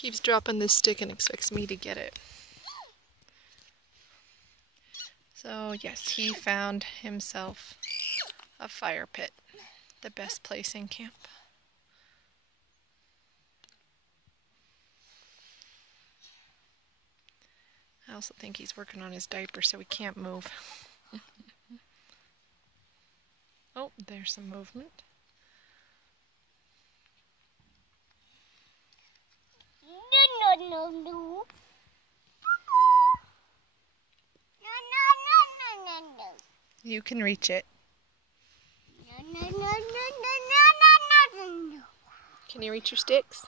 Keeps dropping this stick and expects me to get it. So yes, he found himself a fire pit, the best place in camp. I also think he's working on his diaper so he can't move. Oh, there's some movement. No. You can reach it. No. Can you reach your sticks?